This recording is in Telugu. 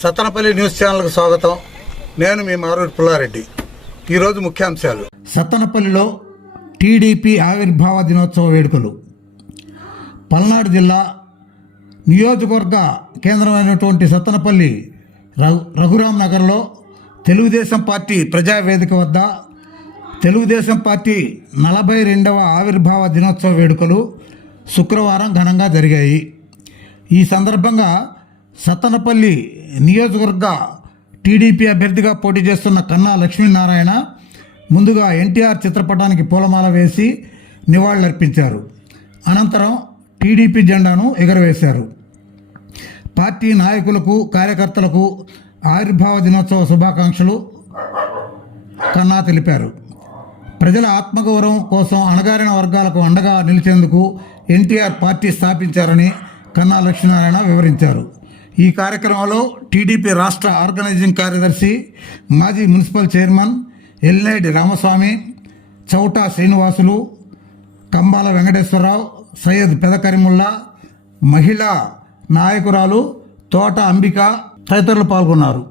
సత్తనపల్లి న్యూస్ ఛానల్కు స్వాగతం. నేను మీ మారూరి పుల్లారెడ్డి. ఈరోజు ముఖ్యాంశాలు. సత్తనపల్లిలో టీడీపీ ఆవిర్భావ దినోత్సవ వేడుకలు. పల్నాడు జిల్లా నియోజకవర్గ కేంద్రమైనటువంటి సత్తనపల్లి రఘు రఘురాం నగర్లో తెలుగుదేశం పార్టీ ప్రజావేదిక వద్ద తెలుగుదేశం పార్టీ నలభై రెండవ ఆవిర్భావ దినోత్సవ వేడుకలు శుక్రవారం ఘనంగా జరిగాయి. ఈ సందర్భంగా సత్తనపల్లి నియోజకవర్గ టీడీపీ అభ్యర్థిగా పోటీ చేస్తున్న కన్నా లక్ష్మీనారాయణ ముందుగా ఎన్టీఆర్ చిత్రపటానికి పూలమాల వేసి నివాళులర్పించారు. అనంతరం టీడీపీ జెండాను ఎగురవేశారు. పార్టీ నాయకులకు కార్యకర్తలకు ఆవిర్భావ దినోత్సవ శుభాకాంక్షలు కన్నా తెలిపారు. ప్రజల ఆత్మగౌరవం కోసం అణగారిన వర్గాలకు అండగా నిలిచేందుకు ఎన్టీఆర్ పార్టీ స్థాపించారని కన్నా లక్ష్మీనారాయణ వివరించారు. ఈ కార్యక్రమంలో టీడీపీ రాష్ట్ర ఆర్గనైజింగ్ కార్యదర్శి మాజీ municipal chairman L I D Ramaswamy Chouta Srinivasulu Kambala Venkateswararao Syed Pedakarimulla మహిళా నాయకురాలు తోట అంబిక తదితరులు పాల్గొన్నారు.